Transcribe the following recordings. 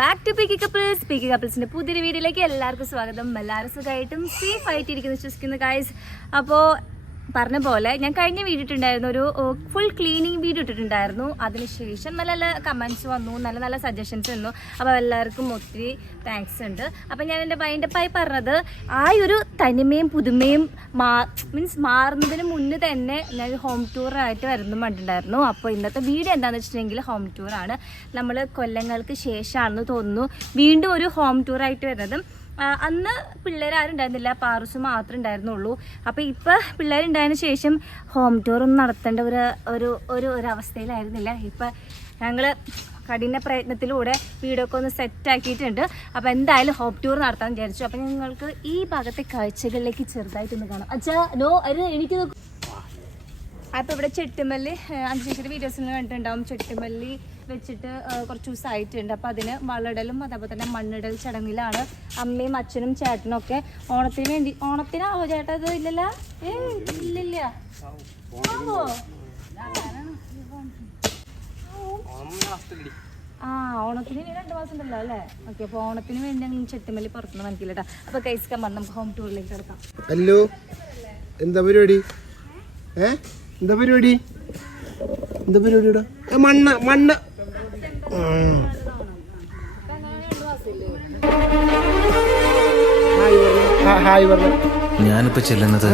Back to picky couples picky കപ്പിൾസിന്റെ പുതിയൊരു വീഡിയോയിലേക്ക് എല്ലാവർക്കും സ്വാഗതം. എല്ലാവരും സുഖമായിട്ടും സേഫ് ആയിട്ടിരിക്കുന്നു വിശ്വസിക്കുന്നു ഗൈസ് അപ്പോൾ പറഞ്ഞ പോലെ ഞാൻ കഴിഞ്ഞ വീഡിയോ ഇട്ടിട്ടുണ്ടായിരുന്നു. ഒരു ഫുൾ ക്ലീനിങ് വീഡിയോ ഇട്ടിട്ടുണ്ടായിരുന്നു. അതിനുശേഷം നല്ല നല്ല കമൻസ് വന്നു. നല്ല നല്ല സജഷൻസ് വന്നു. അപ്പോൾ എല്ലാവർക്കും ഒത്തിരി താങ്ക്സ് ഉണ്ട്. അപ്പോൾ ഞാൻ എന്റെ മൈൻഡപ്പായി പറഞ്ഞത് ആ ഒരു തനിമയും പുതുമയും മാ മീൻസ് മാറുന്നതിന് മുന്നേ തന്നെ ഞാൻ ഹോം ടൂറായിട്ട് വരുന്നു കണ്ടിട്ടുണ്ടായിരുന്നു. അപ്പോൾ ഇന്നത്തെ വീഡിയോ എന്താണെന്ന് വെച്ചിട്ടുണ്ടെങ്കിൽ ഹോം ടൂറാണ് നമ്മൾ കൊല്ലങ്ങൾക്ക് ശേഷമാണെന്ന് തോന്നുന്നു. വീണ്ടും ഒരു ഹോം ടൂറായിട്ട് വരുന്നത്. അന്ന് പിള്ളേരാരും ഉണ്ടായിരുന്നില്ല പാറുസ് മാത്രമേ ഉണ്ടായിരുന്നുള്ളൂ. അപ്പോൾ ഇപ്പോൾ പിള്ളേരുണ്ടായതിനു ശേഷം ഹോം ടൂർ ഒന്നും നടത്തേണ്ട ഒരു ഒരു ഒരു അവസ്ഥയിലായിരുന്നില്ല. ഇപ്പം ഞങ്ങൾ കഠിന പ്രയത്നത്തിലൂടെ വീടൊക്കെ ഒന്ന് സെറ്റ് ആക്കിയിട്ടുണ്ട്. അപ്പോൾ എന്തായാലും ഹോം ടൂർ നടത്താൻ വിചാരിച്ചു. അപ്പം നിങ്ങൾക്ക് ഈ ഭാഗത്തെ കാഴ്ചകളിലേക്ക് ചെറുതായിട്ടൊന്ന് കാണാം. അച്ഛാ നോ അത് എനിക്ക് നോക്കൂ. അപ്പോൾ ഇവിടെ ചെട്ടുമല്ലി അഞ്ചേശ്വരി വീഡിയോസിൽ കണ്ടിട്ടുണ്ടാവും. ചെട്ടുമല്ലി വെച്ചിട്ട് കുറച്ച് ദിവസമായിട്ടുണ്ട് അപ്പോൾ അതിന് വളടലും അതേപോലെ തന്നെ മണ്ണിടൽ ചടങ്ങിലാണ് അമ്മയും അച്ഛനും ചേട്ടനും ഒക്കെ ഓണത്തിന് വേണ്ടി. ഓണത്തിനാവോ ചേട്ടാ ഇത്? ഇല്ലല്ല? ഏ ഇല്ലില്ല. ആ ഓണത്തിന് ഇനി രണ്ട് മാസം ഉണ്ടല്ലോ അല്ലേ? ഓക്കെ അപ്പോൾ ഓണത്തിന് വേണ്ടി ഞങ്ങൾ ചെട്ടുമല്ലി പുറത്തുനിന്ന് മനസ്സിലട്ടാ അപ്പോൾ കൈസ്ക്കാൻ വന്ന് നമുക്ക് ഹോം ടൂറിലേക്ക് കിടക്കാം. എന്താ പരിപാടി? ഏ? എന്താ പരിപാടി? എന്താ പരിപാടി ഇവിടെ മണ്ണ മണ്ണ്. ഹായ് ചെല്ലുന്നത്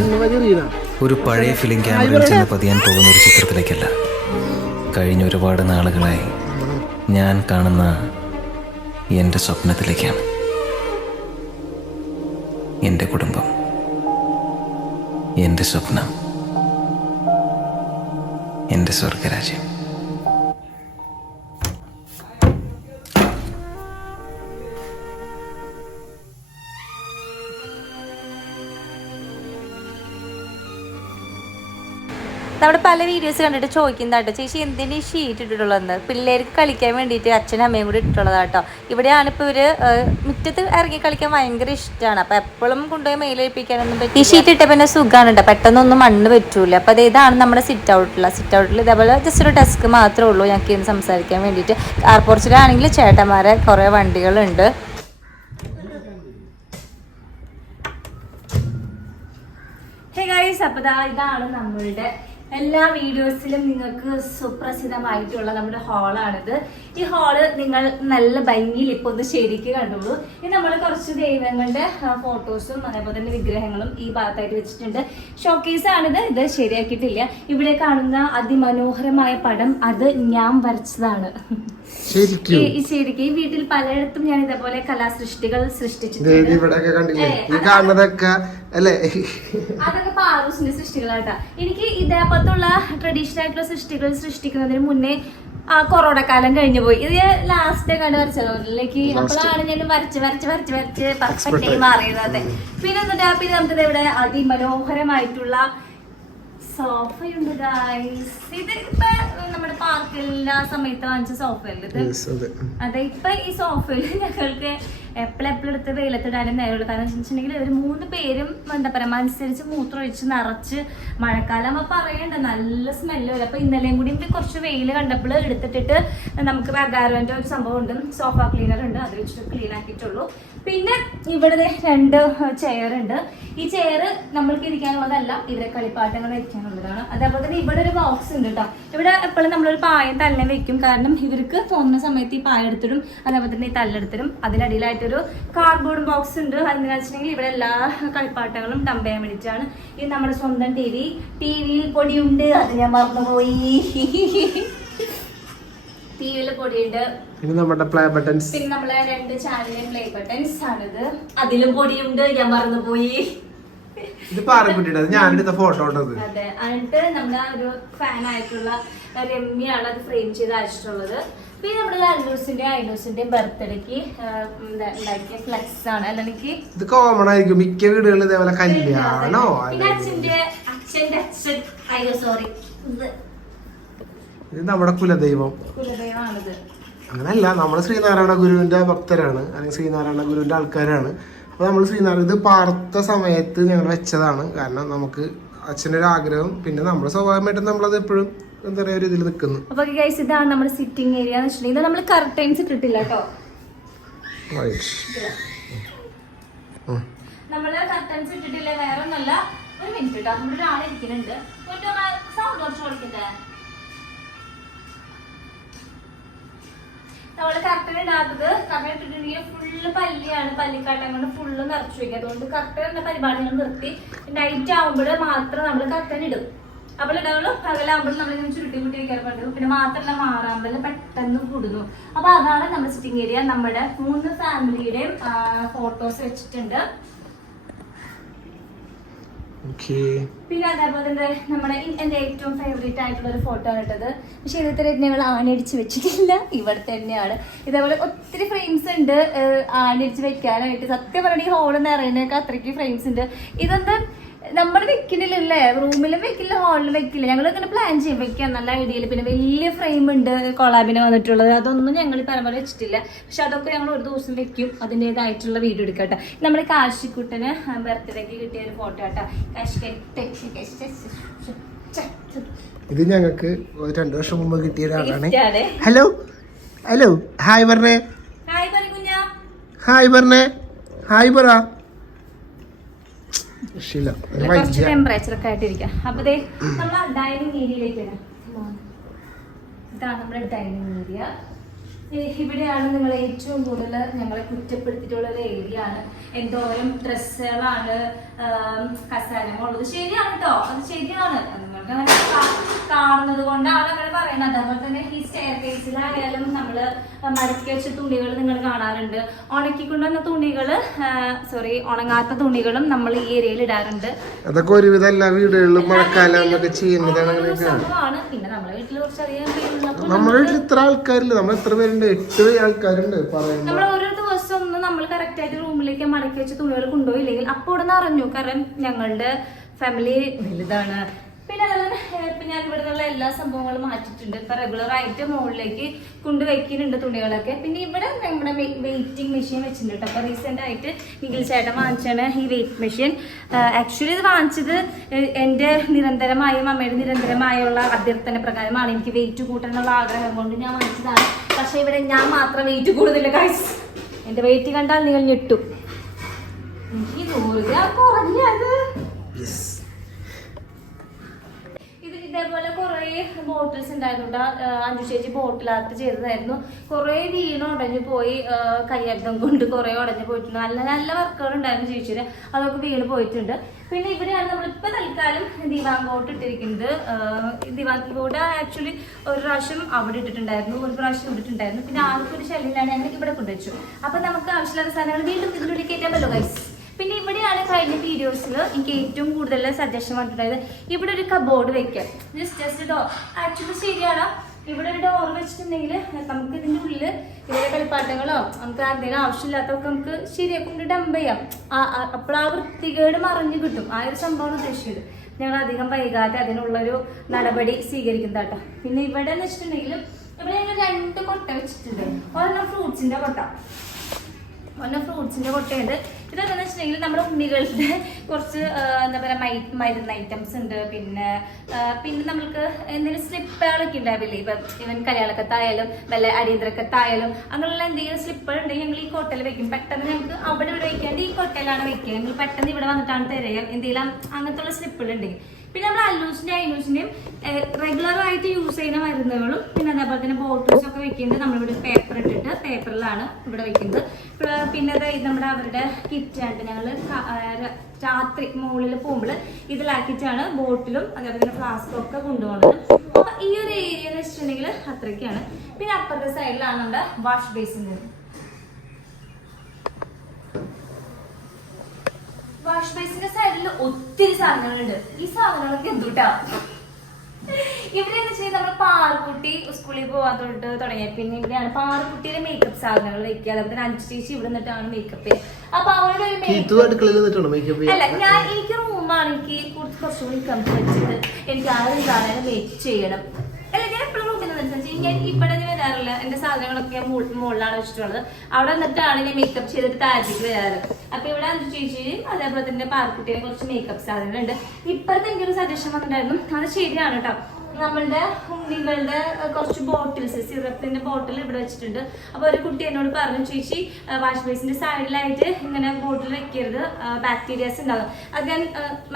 ഒരു പഴയ ഫിലിം ക്യാമറയിൽ ചെന്ന് പതിയാൻ പോകുന്ന ഒരു ചിത്രത്തിലേക്കല്ല. കഴിഞ്ഞ ഒരുപാട് നാളുകളായി ഞാൻ കാണുന്ന എന്റെ സ്വപ്നത്തിലേക്കാണ് എന്റെ കുടുംബം എന്റെ സ്വപ്നം. എന്റെ സ്വർഗരാജ്യം നമ്മുടെ പല വീഡിയോസ് കണ്ടിട്ട് ചോദിക്കുന്നതാട്ടോ ചേച്ചി എന്തിനാ ഈ ഷീറ്റ് ഇട്ടിട്ടുള്ളതെന്ന്? പിള്ളേർക്ക് കളിക്കാൻ വേണ്ടിയിട്ട് അച്ഛനും അമ്മയും കൂടി ഇട്ടിട്ടുള്ളതാട്ടോ ഇവിടെയാണ് ഇപ്പോൾ ഇവർ മുറ്റത്ത് ഇറങ്ങി കളിക്കാൻ ഭയങ്കര ഇഷ്ടമാണ് അപ്പോൾ എപ്പോഴും കൊണ്ടുപോയി മെയിലേൽപ്പിക്കാനൊന്നും പറ്റും ഈ ഷീറ്റ് ഇട്ട പിന്നെ സുഖമാണ് കേട്ടോ. പെട്ടെന്നൊന്നും മണ്ണ് പറ്റൂല. അപ്പോൾ അത് ഇതാണ് നമ്മുടെ സിറ്റ് ഔട്ടിലുള്ള സിറ്റ് ഔട്ടിൽ ഇതേപോലെ ജസ്റ്റ് ഒരു ഡെസ്ക് മാത്രമേ ഉള്ളൂ. ഞങ്ങൾക്ക് ഇന്ന് സംസാരിക്കാൻ വേണ്ടിയിട്ട്. കാർ പോർച്ചിലാണെങ്കിൽ ചേട്ടന്മാരെ കുറേ വണ്ടികളുണ്ട്. ഹേ ഗൈസ് അപ്പോൾ ഇതാണ് നമ്മളുടെ എല്ലാ വീഡിയോസിലും നിങ്ങൾക്ക് സുപ്രസിദ്ധമായിട്ടുള്ള നമ്മുടെ ഹാളാണിത്. ഈ ഹാൾ നിങ്ങൾ നല്ല ഭംഗിയിൽ ഇപ്പൊ ഒന്ന് ശരിക്ക് കണ്ടുള്ളൂ ഇത് നമ്മൾ കുറച്ച് ദൈവങ്ങളുടെ ഫോട്ടോസും അതേപോലെ തന്നെ വിഗ്രഹങ്ങളും ഈ ഭാഗത്തായിട്ട് വെച്ചിട്ടുണ്ട്. ഷോക്കേസ് ആണിത്. ഇത് ശരിയാക്കിയിട്ടില്ല. ഇവിടെ കാണുന്ന അതിമനോഹരമായ പടം അത് ഞാൻ വരച്ചതാണ്. ഈ- ശരിക്കും ഈ വീട്ടിൽ പലയിടത്തും ഞാൻ ഇതേപോലെ കലാസൃഷ്ടികൾ സൃഷ്ടിച്ചിട്ടുണ്ട്. ഇവിടെയൊക്കെ കണ്ടില്ലേ? ഈ കാണുന്നതൊക്കെ അല്ലേ? അതൊക്കെ പാറൂസിന്റെ സൃഷ്ടികളാട്ടാ. എനിക്ക് ഇതേപോലത്തുള്ള ട്രഡീഷണൽ ആയിട്ടുള്ള സൃഷ്ടികൾ സൃഷ്ടിക്കുന്നതിന് മുന്നേ ആ കൊറോണ കാലം കഴിഞ്ഞു പോയി. ഇത് ലാസ്റ്റ് കണ്ട് വരച്ചതിലേക്ക് അപ്പോഴാണ് ഞാൻ വരച്ച് വരച്ച് വരച്ച് വരച്ച് പെർഫെക്റ്റ് ആയി മാറിയത് അതെ. പിന്നെ എന്നിട്ട് പിന്നെ നമുക്ക് ഇവിടെ അതിമനോഹരമായിട്ടുള്ള സോഫയുണ്ട് ഗായ്സ് ഇത് ഇപ്പൊ നമ്മുടെ പാർക്കിൽ ആ സമയത്ത് വാങ്ങിച്ച സോഫയല്ലേ ഇത്? അതെ ഇപ്പൊ ഈ സോഫയിൽ ഞങ്ങൾക്ക് എപ്പോഴെപ്പോഴും എടുത്ത് വെയിലത്തിടാനും നേരമുള്ളൂ. കാരണം വെച്ചിട്ടുണ്ടെങ്കിൽ ഒരു മൂന്ന് പേരും പറയാ അനുസരിച്ച് മൂത്രമൊഴിച്ച് നിറച്ച് മഴക്കാലം അപ്പൊ പറയണ്ട നല്ല സ്മെല്ല് വരും. അപ്പം ഇന്നലെയും കൂടി എനിക്ക് കുറച്ച് വെയിൽ കണ്ടപ്പോൾ എടുത്തിട്ടിട്ട് നമുക്ക് അഗാരോന്റെ ഒരു സംഭവം ഉണ്ട്. സോഫ ക്ലീനർ ഉണ്ട്. അത് വെച്ചിട്ട് ക്ലീൻ ആക്കിയിട്ടുള്ളൂ. പിന്നെ ഇവിടെ രണ്ട് ചെയർ ഉണ്ട്. ഈ ചെയർ നമ്മൾക്ക് ഇരിക്കാനുള്ളതല്ല ഇവിടെ കളിപ്പാട്ടങ്ങൾ വെക്കാനുള്ളതാണ് അതേപോലെ തന്നെ ഇവിടെ ഒരു ബോക്സ് ഉണ്ട് കേട്ടോ ഇവിടെ എപ്പോഴും നമ്മളൊരു പായം തന്നെ വെക്കും. കാരണം ഇവർക്ക് പോകുന്ന സമയത്ത് ഈ പായ എടുത്തിടും. അതേപോലെ തന്നെ ഈ തല്ലെടുത്തിടും. അതിനടിയിലായിട്ടൊരു കാർഡ്ബോർഡ് ബോക്സ് ഉണ്ട്. അതെന്ന് വെച്ചിട്ടുണ്ടെങ്കിൽ ഇവിടെ എല്ലാ കളിപ്പാട്ടങ്ങളും ഡംപ് ചെയ്യാൻ വേണ്ടിയിട്ടാണ്. ഇത് നമ്മുടെ സ്വന്തം ടി വി ടി വിയിൽ പൊടിയുണ്ട്. അത് ഞാൻ മറന്നുപോയി. ടി വിയിൽ പൊടിയുണ്ട്. പിന്നെ നമ്മുടെ പ്ലേ ബട്ടൺസ് പിന്നെ നമ്മളെ രണ്ട് ചാനലിലെ പ്ലേ ബട്ടൺസ് ആണിത്. അതിലും പൊടിയുണ്ട്. ഞാൻ മറന്നുപോയി. ഇത് പാറക്കുട്ടിയുടെ ഞാൻ എടുത്ത ഫോട്ടോ ഉണ്ടത് അതെ. എന്നിട്ട് നമ്മുടെ ഒരു ഫാൻ ആയിട്ടുള്ള രമ്യാണ് അത് ഫ്രെയിം ചെയ്ത് അയച്ചിട്ടുള്ളത്. പിന്നെ നമ്മുടെ അനൂസിന്റെ അനൂസിന്റെ ബർത്ത്ഡേക്ക് ഉണ്ടാക്കിയ ഫ്ലെക്സ് ആണ്. അല്ലെങ്കിൽ ഇത് കോമൺ ആയിരിക്കും. മിക്ക വീടുകളിൽ ഇതേപോലെ കല്യാണോ? പിന്നെ അച്ഛന്റെ അച്ഛന്റെ അച്ഛൻ അയ്യോ സോറി ഇത് നമ്മുടെ കുലദൈവം. കുലദൈവമാണിത്. അങ്ങനല്ല. നമ്മൾ ശ്രീനാരായണ ഗുരുവിന്റെ ഭക്തരാണ്. അല്ലെങ്കിൽ ശ്രീനാരായണ ഗുരുവിന്റെ ആൾക്കാരാണ്. അപ്പൊ നമ്മൾ ശ്രീനാരായണ ഇത് പാർത്ത സമയത്ത് ഞങ്ങൾ വെച്ചതാണ്. കാരണം നമുക്ക് അച്ഛന്റെ ഒരു ആഗ്രഹം പിന്നെ നമ്മൾ സ്വാഭാവികമായിട്ടും നമ്മളത് എപ്പോഴും എന്താ പറയുക ഒരു ഇതിൽ നിൽക്കുന്നു അപ്പോൾ ഗൈസ് ഇതാണ് നമ്മുടെ സിറ്റിംഗ് ഏരിയ എന്ന് വെച്ചിട്ടുണ്ടെങ്കിൽ നമ്മൾ കർട്ടൻസ് ഇട്ടിട്ടില്ല കേട്ടോ. നമ്മൾ കർട്ടൻസ് ഇട്ടിട്ടില്ല വേറെ ഒന്നല്ല ഒരു മിനിറ്റ് കേട്ടോ നമ്മുടെ ഒരാളെ ഇരിക്കുന്നുണ്ട് സൗണ്ട് കുറച്ച് കൊടുക്കട്ടെ? നമ്മൾ കർട്ടൻ ഇടാത്തത് കർട്ടൻ ഇട്ടിട്ടുണ്ടെങ്കിൽ ഫുള്ള് പല്ലിയാണ് പല്ലിക്കാട്ടം കൊണ്ട് ഫുള്ള് നിറച്ചു വയ്ക്കുക. അതുകൊണ്ട് കർട്ടൻ എന്ന പരിപാടികൾ നിർത്തി. നൈറ്റ് ആവുമ്പോൾ മാത്രം നമ്മൾ കർട്ടൻ ഇടും. അപ്പോൾ ഇടാവുള്ളൂ പകലാകുമ്പോൾ നമ്മൾ ചുരുട്ടി കൂട്ടി വയ്ക്കാൻ പറ്റും പിന്നെ മാത്രമല്ല മാറാമ്പൽ പെട്ടെന്ന് കൂടുന്നു. അപ്പൊ അതാണ് നമ്മുടെ സിറ്റിംഗ് ഏരിയ നമ്മുടെ മൂന്ന് ഫാമിലിയുടെയും ഫോട്ടോസ് വെച്ചിട്ടുണ്ട്. പിന്നെ അതേപോലെ തന്നെ നമ്മുടെ എന്റെ ഏറ്റവും ഫേവറേറ്റ് ആയിട്ടുള്ള ഒരു ഫോട്ടോ ആണ് ഇട്ടത് പക്ഷെ തന്നെ ഞങ്ങൾ ആണിയടിച്ച് വെച്ചിട്ടില്ല. ഇവിടെ തന്നെയാണ്. ഇതേപോലെ ഒത്തിരി ഫ്രെയിംസ് ഉണ്ട്. ആണിടിച്ച് വെക്കാനായിട്ട് സത്യം പറഞ്ഞാൽ ഈ ഹോളിൽ നിറയുന്നതൊക്കെ അത്രയ്ക്ക് ഫ്രെയിംസ് ഉണ്ട്. ഇതൊന്നും നമ്മൾ വെക്കുന്നില്ലല്ലേ റൂമിലും വെക്കില്ല ഹാളിലും വെക്കില്ല. ഞങ്ങൾ ഇങ്ങനെ പ്ലാൻ ചെയ്യും. വെക്കാൻ നല്ല ഐഡിയയിൽ പിന്നെ വലിയ ഫ്രെയിം ഉണ്ട് കൊളാബിന് വന്നിട്ടുള്ളത്. അതൊന്നും ഞങ്ങൾ ഈ പരമ്പര വെച്ചിട്ടില്ല. പക്ഷെ അതൊക്കെ ഞങ്ങൾ ഒരു ദിവസം വെക്കും. അതിന്റെതായിട്ടുള്ള വീഡിയോ എടുക്കട്ടെ. നമ്മുടെ കാശിക്കുട്ടന് ബർത്ത്ഡേക്ക് കിട്ടിയ ഒരു ഫോട്ടോ കേട്ടോ ഇത് ഞങ്ങൾക്ക് രണ്ടു വർഷം മുമ്പ് കിട്ടിയ ഒരാളാണ്. ഹലോ ഹലോ ഹായ് പറഞ്ഞേ ഹായ് പറഞ്ഞേ ഹായ് പറ. കുറച്ച്. ടെമ്പറേച്ചർ ഒക്കെ ആയിട്ടിരിക്കാം അപ്പൊ നമ്മൾ ഡൈനിങ് ഏരിയയിലേക്ക് ഇതാണ് നമ്മുടെ ഡൈനിങ് ഏരിയ ഇവിടെയാണ് നിങ്ങൾ ഏറ്റവും കൂടുതൽ ഞങ്ങളെ കുറ്റപ്പെടുത്തിയിട്ടുള്ള ഒരു ഏരിയ ആണ് എന്തോരം ഡ്രസ്സുകളാണ് കസാരങ്ങളുള്ളത് ശരിയാണ് കേട്ടോ അത് ശരിയാണ്. അത് നിങ്ങൾക്ക് അങ്ങനെ കാണുന്നത് കൊണ്ടാണ് അങ്ങനെ പറയുന്നത് അതേപോലെ തന്നെ ഈ സ്റ്റെയർ കേസിലായാലും നമ്മൾ മടക്കി വെച്ച തുണികൾ നിങ്ങൾ കാണാറുണ്ട്. ഉണക്കിക്കൊണ്ടുവന്ന തുണികൾ സോറി ഉണങ്ങാത്ത തുണികളും നമ്മൾ ഈ ഏരിയയിൽ ഇടാറുണ്ട്. അതൊക്കെ ഒരുവിധം എല്ലാ വീടുകളിലും മഴക്കാലം ചെയ്യുന്നതാണ് പിന്നെ നമ്മളെ വീട്ടിൽ കുറച്ചധികം കഴിയുന്ന നമ്മുടെ വീട്ടിൽ ഇത്ര ആൾക്കാരില്ല. നമ്മൾ എത്ര പേരുണ്ട്? എട്ട് ആൾക്കാരുണ്ട് പറയുന്നത്. നമ്മൾ ഓരോ ദിവസം ഒന്ന് നമ്മൾ കറക്റ്റ് ആയിട്ട് റൂമിലേക്ക് മടക്കി വെച്ച തുണികൾ കൊണ്ടുപോയില്ലെങ്കിൽ അപ്പോൾ ഇവിടെ നിറഞ്ഞു കാരണം ഞങ്ങളുടെ ഫാമിലി വലുതാണ്. പിന്നെ അതുപോലെ ഞാൻ ഇവിടെ നിന്നുള്ള എല്ലാ സംഭവങ്ങളും മാറ്റിയിട്ടുണ്ട്. ഇപ്പം റെഗുലർ ആയിട്ട് മുകളിലേക്ക് കൊണ്ടുവയ്ക്കുന്നുണ്ട് തുണികളൊക്കെ. പിന്നെ ഇവിടെ നമ്മുടെ വെയിറ്റിംഗ് മെഷീൻ വെച്ചിട്ടുണ്ട് കേട്ടോ. അപ്പോൾ റീസെന്റ് ആയിട്ട് നിഖിൽ ചേട്ടൻ വാങ്ങിച്ചാണ് ഈ വെയിറ്റ് മെഷീൻ ആക്ച്വലി ഇത് വാങ്ങിച്ചത് എന്റെ നിരന്തരമായും അമ്മയുടെ നിരന്തരമായുള്ള അഭ്യർത്ഥന പ്രകാരമാണ്. എനിക്ക് വെയിറ്റ് കൂട്ടാനുള്ള ആഗ്രഹം കൊണ്ട് ഞാൻ വാങ്ങിച്ചതാണ്. പക്ഷേ ഇവിടെ ഞാൻ മാത്രം വെയിറ്റ് കൂടുതൽ കഴിച്ച് എന്റെ വെയിറ്റ് കണ്ടാൽ നിങ്ങൾ ഞെട്ടും. എനിക്ക് നൂറ് ഗ്രാം കുറഞ്ഞത്. ഇതേപോലെ കുറേ ബോട്ടിൽസ് ഉണ്ടായിരുന്നു അഞ്ചു ചേച്ചി ബോട്ടിൽ ആർട്ട് ചെയ്തതായിരുന്നു. കുറേ വീണ് ഉടഞ്ഞു പോയി കയ്യബ്ദം കൊണ്ട് കുറേ ഉടഞ്ഞു പോയിട്ടുണ്ട്. നല്ല നല്ല വർക്കുകൾ ഉണ്ടായിരുന്നു ചേച്ചിയുടെ. അതൊക്കെ വീണ് പോയിട്ടുണ്ട്. പിന്നെ ഇവിടെയാണ് നമ്മളിപ്പോൾ തൽക്കാലം ദിവാൻ ദിവാങ്കോട്ട് ഇട്ടിരിക്കുന്നത്. ദിവാൻ ദിവാങ്കോട്ട് ആക്ച്വലി ഒരു പ്രാവശ്യം അവിടെ ഇട്ടിട്ടുണ്ടായിരുന്നു. ഒരു പ്രാവശ്യം ഇട്ടിട്ടുണ്ടായിരുന്നു. പിന്നെ ആദ്യത്തെ ഒരു ശല്യമില്ലാതെ ഞങ്ങൾ ഇവിടെ കൊണ്ടുവച്ചു. അപ്പം നമുക്ക് ആവശ്യമുള്ള സാധനങ്ങൾ വീണ്ടും ഇതിനുള്ളിൽ പറ്റുമോ ഗൈസ് കഴിഞ്ഞ വീഡിയോസിൽ എനിക്ക് ഏറ്റവും കൂടുതൽ സജഷൻ വന്നിട്ടുണ്ടായത് ഇവിടെ ഒരു കബോർഡ് വെക്കാം. ജസ്റ്റ് ജസ്റ്റ് ഡോർ ആക്ച്വലി ശരിയാണ്. ഇവിടെ ഒരു ഡോർ വെച്ചിട്ടുണ്ടെങ്കിൽ നമുക്ക് ഇതിന്റെ ഉള്ളിൽ ഇവിടെ കളിപ്പാട്ടങ്ങളോ നമുക്ക് എന്തെങ്കിലും ആവശ്യമില്ലാത്തതൊക്കെ നമുക്ക് ശരിയാക്കൊണ്ട് ഡംപ് ചെയ്യാം. അപ്പോൾ ആ വൃത്തികേട് മറിഞ്ഞു കിട്ടും. ആ ഒരു സംഭവമാണ് ഉദ്ദേശിച്ചത്. ഞങ്ങൾ അധികം വൈകാതെ അതിനുള്ളൊരു നടപടി സ്വീകരിക്കുന്നത് കേട്ടോ പിന്നെ ഇവിടെ എന്ന് വെച്ചിട്ടുണ്ടെങ്കിൽ ഇവിടെ ഞങ്ങൾ രണ്ട് കൊട്ട വെച്ചിട്ടുണ്ട്. ഒരെണ്ണം ഫ്രൂട്ട്സിന്റെ കൊട്ട. ഒന്ന് ഫ്രൂട്ട്സിന്റെ കൊട്ടയുണ്ട്. ഇതൊക്കെ വെച്ചിട്ടുണ്ടെങ്കിൽ നമ്മുടെ ഉണ്ണികളുടെ കുറച്ച് എന്താ പറയുക മരുന്ന് ഐറ്റംസ് ഉണ്ട്. പിന്നെ പിന്നെ നമ്മൾക്ക് എന്തെങ്കിലും സ്ലിപ്പുകളൊക്കെ ഉണ്ടാവില്ലേ? ഇപ്പം ഇവൻ കല്യാണക്കത്തായാലും വല്ല അടിയന്തരക്കത്തായാലും അങ്ങനെയുള്ള എന്തെങ്കിലും സ്ലിപ്പുകൾ ഉണ്ടെങ്കിൽ ഞങ്ങൾ ഈ കൊട്ടയിൽ വെക്കും. പെട്ടെന്ന് ഞങ്ങൾക്ക് അവിടെ ഇവിടെ വെക്കാണ്ട് ഈ കൊട്ടയിലാണ് വെക്കുക. ഞങ്ങൾ പെട്ടെന്ന് ഇവിടെ വന്നിട്ടാണ് തരിക എന്തെങ്കിലും അങ്ങനത്തെ ഉള്ള സ്ലിപ്പുകൾ ഉണ്ടെങ്കിൽ. പിന്നെ നമ്മൾ അല്ലൂസിന്റെ അയനൂസിന്റെയും റെഗുലർ ആയിട്ട് യൂസ് ചെയ്യുന്ന മരുന്നുകളും പിന്നെ അതേപോലെ തന്നെ ബോട്ടിൽസ് ഒക്കെ വെക്കുന്നത് നമ്മളിവിടെ പേപ്പർ ഇട്ടിട്ട് പേപ്പറിലാണ് ഇവിടെ വെക്കുന്നത്. പിന്നെ ഇത് നമ്മുടെ അവരുടെ കിറ്റ് ആയിട്ട് ഞങ്ങൾ രാത്രി മുകളിൽ പോകുമ്പോൾ ഇതിലാക്കിയിട്ടാണ് ബോട്ടിലും അതേപോലെ തന്നെ ഫ്ലാസ്കും ഒക്കെ കൊണ്ടുപോകുന്നത്. അപ്പോൾ ഈ ഒരു ഏരിയ എന്ന് വെച്ചിട്ടുണ്ടെങ്കിൽ അത്രയ്ക്കാണ്. പിന്നെ അപ്പുറത്തെ സൈഡിലാണ് നമ്മുടെ വാഷ് ബേസിൻ വാഷ് ബേസിന്റെ സൈഡിൽ ഒത്തിരി സാധനങ്ങളുണ്ട്. ഈ സാധനങ്ങളൊക്കെ എന്തുട്ടാ? ഇവരെന്ന് വെച്ചാൽ നമ്മൾ പാറക്കുട്ടി സ്കൂളിൽ പോവാൻ തൊട്ട് തുടങ്ങിയ പിന്നെ ഇവിടെയാണ് പാറക്കുട്ടിയിലെ മേക്കപ്പ് സാധനങ്ങൾ വെക്കുക. അതുപോലെ തന്നെ അഞ്ചു ചേച്ചി ഇവിടെ നിന്നിട്ടാണ് മേക്കപ്പ് അപ്പൊ അവരുടെ ഒരു മേക്കപ്പ് അല്ല ഞാൻ എനിക്ക് റൂമാണ് എനിക്ക് കുറച്ച് കുറച്ചുകൂടി കംഫർട്ട് എനിക്ക് ആ ഒരു സാധനം മേക്ക് ചെയ്യണം. അല്ല ഞാൻ എപ്പോഴും റൂമിൽ നിന്ന് ഞാൻ ഇവിടെ വരാറില്ല എന്റെ സാധനങ്ങളൊക്കെ ഞാൻ മുകളിലാണ് വെച്ചിട്ടുള്ളത്. അവിടെ നിന്നിട്ടാണ് ഞാൻ മേക്കപ്പ് ചെയ്തിട്ട് താഴത്തേക്ക് വരാറ്. അപ്പൊ ഇവിടെ ചേച്ചിയും അതേപോലെ തന്നെ പാർക്കുട്ടിയെ കുറച്ച് മേക്കപ്പ് സാധനങ്ങളുണ്ട്. ഇപ്പോഴത്തെ എനിക്കൊരു സജഷൻ വന്നിട്ടുണ്ടായിരുന്നു. അത് ശരിയാണ് കേട്ടോ നമ്മളുടെ ഉണ്ണികളുടെ കുറച്ച് ബോട്ടിൽസ് സിറപ്പിന്റെ ബോട്ടിൽ ഇവിടെ വെച്ചിട്ടുണ്ട്. അപ്പൊ ഒരു കുട്ടി എന്നോട് പറഞ്ഞു ചേച്ചി വാഷ് ബേസിന്റെ സൈഡിലായിട്ട് ഇങ്ങനെ ബോട്ടിൽ വെക്കരുത്. ബാക്ടീരിയാസ് ഉണ്ടാകും അത് ഞാൻ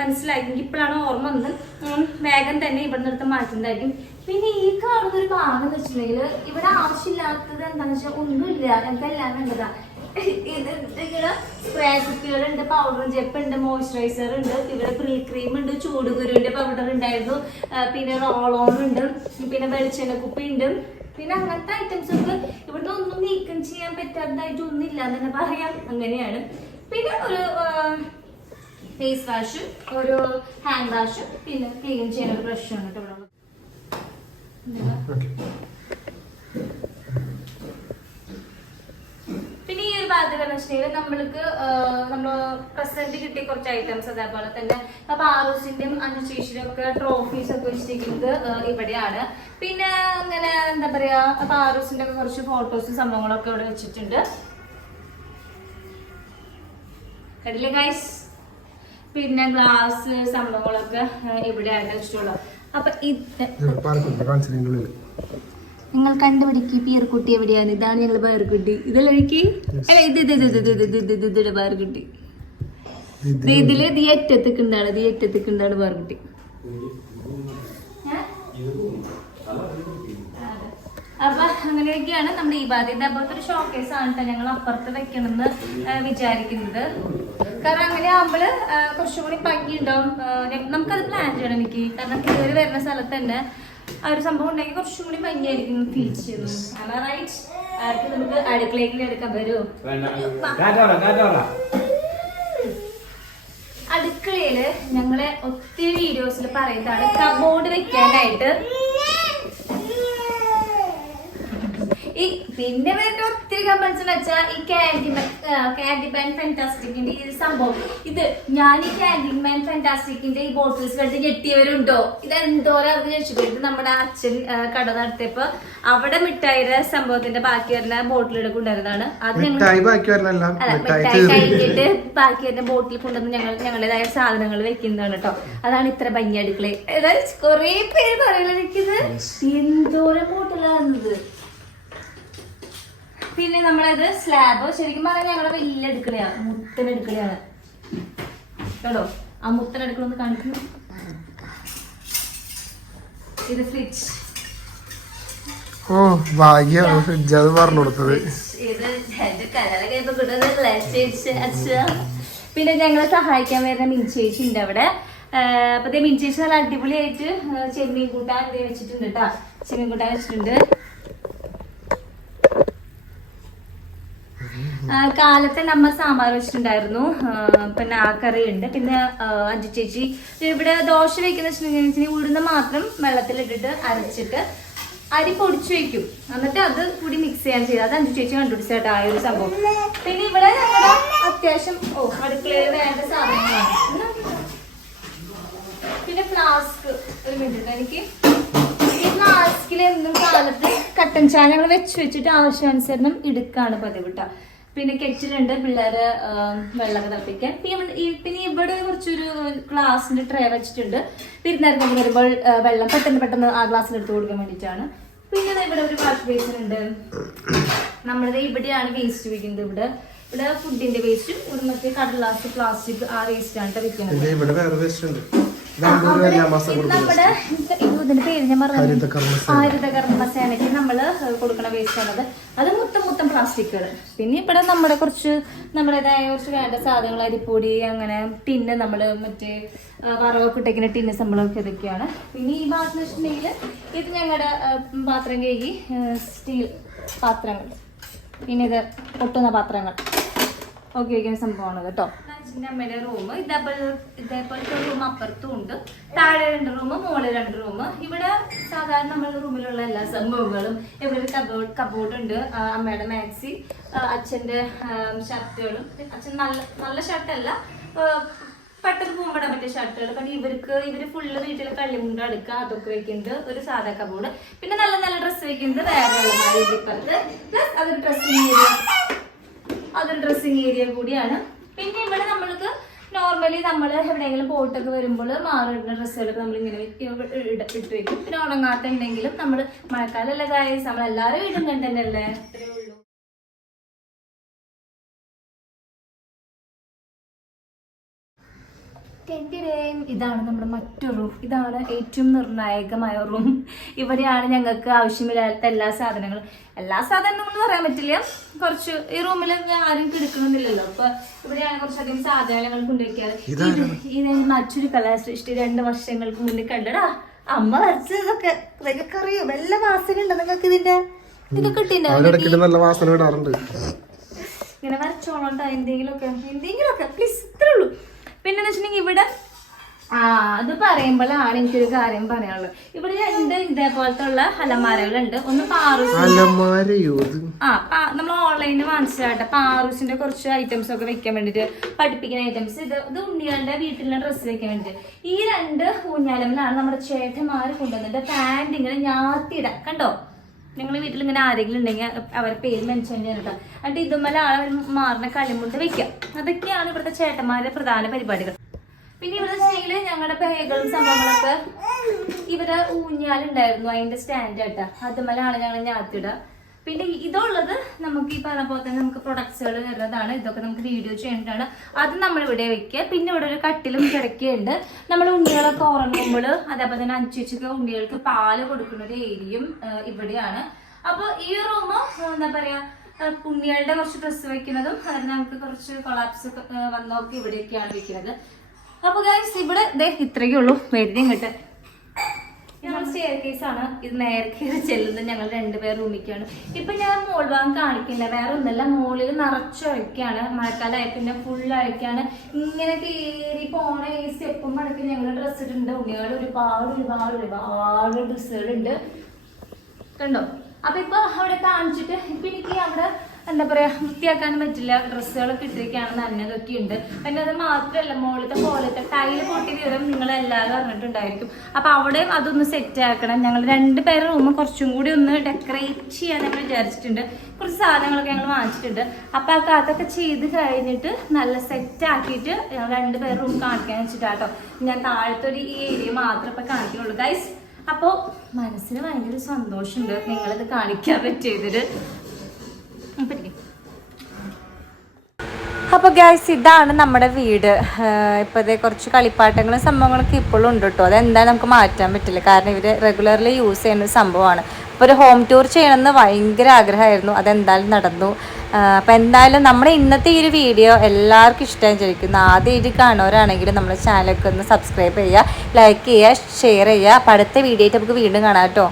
മനസ്സിലായിരിക്കും ഇപ്പോഴാണ് ഓർമ്മ വന്നത്. വേഗം തന്നെ ഇവിടെ നിന്ന് മാറ്റുന്നതായിരിക്കും. പിന്നെ ഈ കാണുന്ന ഒരു ഭാഗം എന്ന് വെച്ചിട്ടുണ്ടെങ്കിൽ ഇവിടെ ആവശ്യമില്ലാത്തത് എന്താണെന്ന് വെച്ചാൽ ഒന്നുമില്ല. എല്ലാം വേണ്ടതാ ഇത് ഇങ്ങനെ സ്പ്രേ കുപ്പികളുണ്ട് പൗഡർ ജെപ്പ് ഉണ്ട് മോയ്സ്ചറൈസർ ഉണ്ട് ഇവിടെ പ്രീ ക്രീം ഉണ്ട് ചൂടുകുരുവിന്റെ പൗഡർ ഉണ്ടായിരുന്നു. പിന്നെ റോളോൺ ഉണ്ട് പിന്നെ വെളിച്ചെണ്ണ കുപ്പി ഉണ്ട്. പിന്നെ അങ്ങനത്തെ ഐറ്റംസ് ഒക്കെ ഇവിടുന്ന് ഒന്നും നീക്കം ചെയ്യാൻ പറ്റാത്തതായിട്ട് ഒന്നുമില്ല എന്ന് തന്നെ പറയാം. അങ്ങനെയാണ്. പിന്നെ ഒരു ഫേസ് വാഷും ഒരു ഹാൻഡ് വാഷും പിന്നെ ക്ലീൻ ചെയ്യാൻ ഒരു ബ്രഷും കേട്ടോ ഇവിടെ പിന്നെ ഈ ഒരു ഭാഗത്ത് നമ്മൾക്ക് നമ്മൾ പ്രസന്റ് കിട്ടിയ കുറച്ച് ഐറ്റംസ് അതേപോലെ തന്നെ അപ്പൊ ആറൂസിന്റെയും അനുശേഷിയുടെ ഒക്കെ ട്രോഫീസ് ഒക്കെ വെച്ചിരിക്കുന്നത് ഇവിടെയാണ്. പിന്നെ അങ്ങനെ എന്താ പറയാ അപ്പൊ ആറൂസിന്റെ ഒക്കെ കുറച്ച് ഫോട്ടോസും സംഭവങ്ങളൊക്കെ ഇവിടെ വെച്ചിട്ടുണ്ട്. കണ്ടില്ലേ ഗൈസ് പിന്നെ ഗ്ലാസ് സംഭവങ്ങളൊക്കെ ഇവിടെ ആയിട്ട് വെച്ചിട്ടുള്ളൂ അപ്പൊ നിങ്ങൾ കണ്ടുപിടിക്ക് പീർക്കുട്ടി എവിടെയാണ് ഇതാണ് ഞങ്ങൾ പേർക്കുട്ടി ഇതല്ല എനിക്ക് അല്ല ഇത് ഇത് ഇത് ഇത് ഇത് ഇത് ഇത് ഇത് ഇത് പേർക്കുട്ടി ഇതിൽ ദീ അറ്റത്തേക്ക് ഉണ്ടാണ് ദീ അറ്റത്തേക്ക് ഉണ്ടാണ് പേർക്കുട്ടി അപ്പൊ അങ്ങനെയൊക്കെയാണ് നമ്മുടെ ഈ ബാധ്യത അപ്പോഴത്തെ ഒരു ഷോക്കേസ് ആണ് കേട്ടോ ഞങ്ങൾ അപ്പുറത്ത് വെക്കണമെന്ന് വിചാരിക്കുന്നത്. കാരണം അങ്ങനെ ആകുമ്പോൾ കുറച്ചും കൂടി ഭംഗി ഉണ്ടാവും നമുക്കത് പ്ലാൻ ചെയ്യണം എനിക്ക്. കാരണം കയറി വരുന്ന സ്ഥലത്ത് തന്നെ ആ ഒരു സംഭവം ഉണ്ടെങ്കിൽ കുറച്ചും കൂടി ഭംഗിയായിരിക്കും ഫീൽ ചെയ്യുന്നു റൈറ്റ് ആർക്ക് നമുക്ക് അടുക്കളയിൽ എടുക്കാൻ വരുമോ അടുക്കളയിൽ ഞങ്ങളെ ഒത്തിരി വീഡിയോസിൽ പറയുന്നതാണ് കബോർഡ് വെക്കാനായിട്ട് ഈ പിന്നെ വരുന്ന ഒത്തിരി കമ്പൻസ് എന്ന് വെച്ചാൽ ഈ കാൻഡി കാൻഡി മാൻ ഫാന്റാസ്റ്റിക്കിന്റെ ഈ സംഭവം. ഇത് ഞാൻ ഈ കാൻഡി മാൻ ഫാന്റാസ്റ്റിക്കിന്റെ ഈ ബോട്ടിൽസ് കണ്ട് ഞെട്ടിയവരുണ്ടോ? ഇത് എന്തോരം അത് ചോദിച്ചു ഇത് നമ്മുടെ അച്ഛൻ കട നടത്തിയപ്പോ. അവിടെ മിഠായിര സംഭവത്തിന്റെ ബാക്കി വരുന്ന ബോട്ടിൽ കൊണ്ടുവരുന്നതാണ്. അത് ഞങ്ങൾ ബാക്കി കഴിഞ്ഞിട്ട് ബാക്കി വരുന്ന ബോട്ടിൽ കൊണ്ടുവന്ന് ഞങ്ങൾ ഞങ്ങളുടേതായ സാധനങ്ങൾ വെക്കുന്നതാണ് കേട്ടോ. അതാണ് ഇത്ര ഭംഗി അടുക്കള കൊറേ പേര് പറയുന്നത് എന്തോരം ബോട്ടിലാണത് പിന്നെ നമ്മളത് സ്ലാബ് ശരിക്കും പറഞ്ഞാൽ ഞങ്ങളുടെ വലിയ അടുക്കളയാണ് മുത്തൻ അടുക്കളയാണ് കേട്ടോ? ആ മുത്തൻ അടുക്കള ഒന്ന് കാണിക്കുന്നു ഇത് ഫ്രിഡ്ജ് ഓ ഭാഗ്യാണ് ഫ്രിഡ്ജ് അത് പറഞ്ഞു കൊടുത്തത്. പിന്നെ ഞങ്ങളെ സഹായിക്കാൻ വരുന്ന മിൻചേച്ചി ഉണ്ട് അവിടെ. അപ്പത്തെ മിൻചേച്ചി നല്ല അടിപൊളിയായിട്ട് ചെമ്മീൻ കൂട്ടാൻ വെച്ചിട്ടുണ്ട് കേട്ടോ ചെമ്മീൻ കൂട്ടാൻ വെച്ചിട്ടുണ്ട്. കാലത്തെ നമ്മ സാമ്പാർ വെച്ചിട്ടുണ്ടായിരുന്നു. പിന്നെ ആ കറി ഉണ്ട് പിന്നെ അഞ്ചു ചേച്ചി ഇവിടെ ദോശ വെക്കുന്ന വെച്ചിട്ടുണ്ടെങ്കിൽ ഉഴുന്ന് മാത്രം വെള്ളത്തിലിട്ടിട്ട് അരച്ചിട്ട് അരി പൊടിച്ചു വെക്കും. എന്നിട്ട് അത് കൂടി മിക്സ് ചെയ്യാൻ ചെയ്തത് അത് അഞ്ചു ചേച്ചി കണ്ടുപിടിച്ചേട്ടാ ആ ഒരു സംഭവം. പിന്നെ ഇവിടെ ഞങ്ങളുടെ അത്യാവശ്യം ഓ അടുക്കളയിൽ വേണ്ട സാധനങ്ങളാണ്. പിന്നെ ഫ്ലാസ്ക് ഒരു മിനിറ്റ് എനിക്ക് ഈ എന്നും കാലത്ത് കട്ടൻ ചായ ഞങ്ങൾ വെച്ച് വെച്ചിട്ട് ആവശ്യാനുസരണം എടുക്കാണ് പതിവ് ട്ടോ. പിന്നെ കെറ്റിലുണ്ട് പിള്ളേരെ വെള്ളമൊക്കെ തിളപ്പിക്കാൻ. പിന്നെ ഇവിടെ- ഈ- പിന്നെ ഇവിടെ കുറച്ചൊരു ഗ്ലാസിന്റെ ട്രേ വെച്ചിട്ടുണ്ട്. വിരുന്നേരത്തേക്ക് വരുമ്പോൾ വെള്ളം പെട്ടെന്ന് പെട്ടെന്ന് ആ ഗ്ലാസ്സിൽ എടുത്ത് കൊടുക്കാൻ വേണ്ടിയിട്ടാണ്. പിന്നെ ഇവിടെ ഒരു വാഷ് ബേസിൻ ഉണ്ട്. നമ്മളിത് ഇവിടെയാണ് വേസ്റ്റ് വെക്കുന്നത് ഇവിടെ. ഇവിടെ ഫുഡിന്റെ വേസ്റ്റും ഒരു മറ്റേ കടലാസ് പ്ലാസ്റ്റിക് ആ വേസ്റ്റ് ആണ് വെക്കുന്നത്. നമ്മുടെ ഇതിന്റെ പേര് ഞാൻ നമ്മൾ കൊടുക്കുന്ന വേസ്റ്റ് ആണത്. അത് മൊത്തം പ്ലാസ്റ്റിക്കുകൾ. പിന്നെ ഇവിടെ നമ്മുടെ കുറച്ച് നമ്മുടേതായ കുറച്ച് വേണ്ട സാധനങ്ങൾ അരിപ്പൊടി അങ്ങനെ ടിന്ന് നമ്മൾ മറ്റേ വറവൊക്കെ ഇട്ടേക്കുന്ന ടിന്ന് സംഭവമൊക്കെ ഇതൊക്കെയാണ്. പിന്നെ ഈ ഭാഗത്ത് വെച്ചിട്ടുണ്ടെങ്കിൽ ഇത് ഞങ്ങളുടെ പാത്രം കഴുകി സ്റ്റീൽ പാത്രങ്ങൾ. പിന്നെ ഇത് പൊട്ടുന്ന പാത്രങ്ങൾ. ഒക്കെ വയ്ക്കുന്ന സംഭവമാണ് കേട്ടോ. അച്ഛന്റെ അമ്മയുടെ റൂം ഇതേപോലെ ഇതേപോലത്തെ റൂം അപ്പുറത്തും ഉണ്ട്. താഴെ രണ്ട് റൂം മുകളിൽ രണ്ട് റൂം ഇവിടെ സാധാരണ നമ്മുടെ റൂമിലുള്ള എല്ലാ സംഭവങ്ങളും ഇവിടെ ഒരു കബോർഡ് കബോർഡ് ഉണ്ട്. അമ്മയുടെ മാക്സി അച്ഛന്റെ ഷർട്ടുകളും അച്ഛൻ നല്ല നല്ല ഷർട്ടല്ല പെട്ടെന്ന് പോകുമ്പോടാൻ പറ്റിയ ഷർട്ടുകൾ കാരണം ഇവർക്ക് ഇവർ ഫുള്ള് വീട്ടിൽ കള്ളിമുണ്ട് അടുക്കുക അതൊക്കെ വെക്കുന്നത് ഒരു സാധാ കബോർഡ് പിന്നെ നല്ല നല്ല ഡ്രസ്സ് വെക്കുന്നത് വേറെ ഇപ്പുറത്ത് പ്ലസ് അതൊരു ഡ്രസ്സിങ് ഏരിയ അതൊരു ഡ്രസ്സിങ് ഏരിയ കൂടിയാണ്. പിന്നെ ഇവിടെ നമ്മൾക്ക് നോർമലി നമ്മൾ എവിടെയെങ്കിലും പോയിട്ടൊക്കെ വരുമ്പോൾ മാറിയിടുന്ന ഡ്രസ്സുകളൊക്കെ നമ്മൾ ഇങ്ങനെ ഇട്ട് വെക്കും. പിന്നെ ഉണങ്ങാത്തുണ്ടെങ്കിലും നമ്മൾ മഴക്കാലം കാര്യം നമ്മൾ എല്ലാവരും വീടും കണ്ടല്ലേ അത്രേ ഇതാണ് നമ്മുടെ മറ്റൊരു റൂം ഇതാണ് ഏറ്റവും നിർണായകമായ റൂം ഇവിടെയാണ് ഞങ്ങൾക്ക് ആവശ്യമില്ലാത്ത എല്ലാ സാധനങ്ങളും. എല്ലാ സാധനങ്ങളും പറയാൻ പറ്റില്ല. കുറച്ച് ഈ റൂമിൽ ഞാൻ ആരും കിടക്കണമെന്നില്ലല്ലോ അപ്പൊ ഇവിടെയാണ് കുറച്ചധികം സാധനങ്ങൾ കൊണ്ടുവയ്ക്കാറ്. ഇത് മറ്റൊരു കലാസൃഷ്ടി രണ്ട് വർഷങ്ങൾക്ക് മുന്നേ കണ്ടടാ. അമ്മ വരച്ചതൊക്കെ ഇതൊക്കെ അറിയോ വല്ല വാസന ഉണ്ടോ നിങ്ങൾക്ക് ഇതിന്റെ ഇതൊക്കെ ഇങ്ങനെ വരച്ചോളണ്ട എന്തെങ്കിലുമൊക്കെ. എന്തെങ്കിലുമൊക്കെ. പ്ലീസ് ഇത്രേ ഉള്ളൂ. പിന്നെ വെച്ചിട്ടുണ്ടെങ്കിൽ ഇവിടെ ആ അത് പറയുമ്പോഴാണ് എനിക്കൊരു കാര്യം പറയാനുള്ളത്. ഇവിടെ രണ്ട് ഇതേപോലത്തെ ഉള്ള അലമാരകളുണ്ട്. ഒന്ന് പാറൂസ് അലമാരയോ ആ നമ്മൾ ഓൺലൈനിൽ വാങ്ങിച്ചതാട്ടെ പാറൂസിന്റെ കുറച്ച് ഐറ്റംസ് ഒക്കെ വെക്കാൻ വേണ്ടിട്ട് പഠിപ്പിക്കുന്ന ഐറ്റംസ് ഇത് ഇത് ഉണ്ണികളുടെ വീട്ടിലെ ഡ്രസ്സ് വെക്കാൻ വേണ്ടിട്ട്. ഈ രണ്ട് ഊഞ്ഞാലമ്മലാണ് നമ്മുടെ ചേട്ടന്മാർ കൊണ്ടുവന്നിട്ട് പാന്റ് ഇങ്ങനെ ഞാത്തിയിടാം കണ്ടോ? നിങ്ങളുടെ വീട്ടിൽ ഇങ്ങനെ ആരെങ്കിലും ഉണ്ടെങ്കിൽ അവരുടെ പേര് മെൻഷൻ ചെയ്യാനുണ്ടോ എന്നിട്ട് ഇതുമല ആളെ മാറുന്ന കളിമുണ്ട് വെക്കാം അതൊക്കെയാണ് ഇവിടുത്തെ ചേട്ടന്മാരുടെ പ്രധാന പരിപാടികൾ. പിന്നെ ഇവിടെ സ്റ്റൈൽ ഞങ്ങളുടെ പേകളും സംഭവങ്ങളൊക്കെ ഇവരെ ഊഞ്ഞാലുണ്ടായിരുന്നു അതിന്റെ സ്റ്റാൻഡ് അതുമല ആളെ ഞങ്ങൾ ഞാത്തിടുക. പിന്നെ ഇതുള്ളത് നമുക്ക് ഈ പറഞ്ഞ പോലെ തന്നെ നമുക്ക് പ്രൊഡക്ട്സുകൾ വരുന്നതാണ്. ഇതൊക്കെ നമുക്ക് വീഡിയോ ചെയ്യേണ്ടതാണ്. അത് നമ്മൾ ഇവിടെ വെക്കുക. പിന്നെ ഇവിടെ ഒരു കട്ടിലും കിടക്കുകയുണ്ട് നമ്മൾ ഉണ്ണികളൊക്കെ ഉറങ്ങുമ്പോൾ അതേപോലെ തന്നെ അഞ്ചുച്ചൊക്കെ ഉണ്ണികൾക്ക് പാൽ കൊടുക്കുന്ന ഒരു ഏരിയയും ഇവിടെയാണ്. അപ്പോൾ ഈ റൂം എന്താ പറയാ ആ, ഉണ്ണികളുടെ കുറച്ച് ഡ്രസ്സ് വെക്കുന്നതും അതായത് നമുക്ക് കുറച്ച് കൊളാപ്സ് വന്നൊക്കെ ഇവിടെയൊക്കെയാണ് വെക്കുന്നത്. അപ്പൊ ഗൈസ് ഇവിടെ ദേ ഇത്രയേ ഉള്ളൂ. വരുന്നേ ഞങ്ങൾ സ്റ്റെയർ കേസ് ആണ്. ഇത് നേരെ ചെല്ലുന്നത് ഞങ്ങൾ രണ്ടുപേർ റൂമിക്കാണ് ഇപ്പൊ ഞാൻ മോൾ ഭാഗം കാണിക്കില്ല. വേറെ ഒന്നല്ല മോളിൽ നിറച്ചൊഴിക്കാണ് മഴക്കാലമായി പിന്നെ ഫുൾ അഴിക്കാണ് ഇങ്ങനെ കയറി പോണ ഈ സ്റ്റെപ്പും മടക്കി ഞങ്ങൾ ഡ്രസ്സ് ഇട്ടുണ്ട് ഉണ്ണികൾ ഒരുപാട് ഒരുപാട് ഒരുപാട് ഡ്രസ്സുകളുണ്ട് കണ്ടോ? അപ്പൊ ഇപ്പൊ അവിടെ കാണിച്ചിട്ട് ഇപ്പൊ എനിക്ക് അവിടെ എന്താ പറയാ വൃത്തിയാക്കാൻ പറ്റില്ല. ഡ്രസ്സുകളൊക്കെ ഇട്ടിരിക്കുകയാണെന്ന് അന്നതൊക്കെ ഉണ്ട് പിന്നെ അത് മാത്രമല്ല മുകളിലത്തെ പോലത്തെ ടൈൽ പൊട്ടി വിവരം നിങ്ങൾ എല്ലാവരും അറിഞ്ഞിട്ടുണ്ടായിരിക്കും. അപ്പൊ അവിടെയും അതൊന്ന് സെറ്റ് ആക്കണം. ഞങ്ങൾ രണ്ട് പേരെ റൂം കുറച്ചും കൂടി ഒന്ന് ഡെക്കറേറ്റ് ചെയ്യാൻ ഞങ്ങൾ വിചാരിച്ചിട്ടുണ്ട്. കുറച്ച് സാധനങ്ങളൊക്കെ ഞങ്ങൾ വാങ്ങിച്ചിട്ടുണ്ട്. അപ്പൊ ആ അതൊക്കെ ചെയ്ത് കഴിഞ്ഞിട്ട് നല്ല സെറ്റ് ആക്കിയിട്ട് ഞങ്ങൾ രണ്ട് പേർ റൂം കാണിക്കാൻ വെച്ചിട്ടാട്ടോ. ഞാൻ താഴത്തെ ഒരു ഈ ഏരിയ മാത്രം ഇപ്പൊ കാണിക്കുന്നുള്ളൂ. ഗൈസ് അപ്പോൾ മനസ്സിന് ഭയങ്കര സന്തോഷമുണ്ട്. നിങ്ങളിത് കാണിക്കാൻ പറ്റിയതിൽ അപ്പോൾ ഗ്യാസ് ഇതാണ് നമ്മുടെ വീട്. ഇപ്പോൾ ഇതേ കുറച്ച് കളിപ്പാട്ടങ്ങളും സംഭവങ്ങളൊക്കെ ഇപ്പോഴും ഉണ്ട് കേട്ടോ. അതെന്തായാലും നമുക്ക് മാറ്റാൻ പറ്റില്ല. കാരണം ഇവർ റെഗുലർലി യൂസ് ചെയ്യുന്ന ഒരു സംഭവമാണ്. ഇപ്പോൾ ഒരു ഹോം ടൂർ ചെയ്യണമെന്ന് ഭയങ്കര ആഗ്രഹമായിരുന്നു. അതെന്തായാലും നടന്നു. അപ്പോൾ എന്തായാലും നമ്മുടെ ഇന്നത്തെ ഈ ഒരു വീഡിയോ എല്ലാവർക്കും ഇഷ്ടമായി ചോദിക്കുന്നു ആദ്യം ഇത് കാണുന്നവരാണെങ്കിൽ നമ്മുടെ ചാനലൊക്കെ ഒന്ന് സബ്സ്ക്രൈബ് ചെയ്യുക ലൈക്ക് ചെയ്യുക ഷെയർ ചെയ്യുക. അപ്പോൾ അടുത്ത വീഡിയോ ആയിട്ട് നമുക്ക് വീണ്ടും കാണാം കേട്ടോ.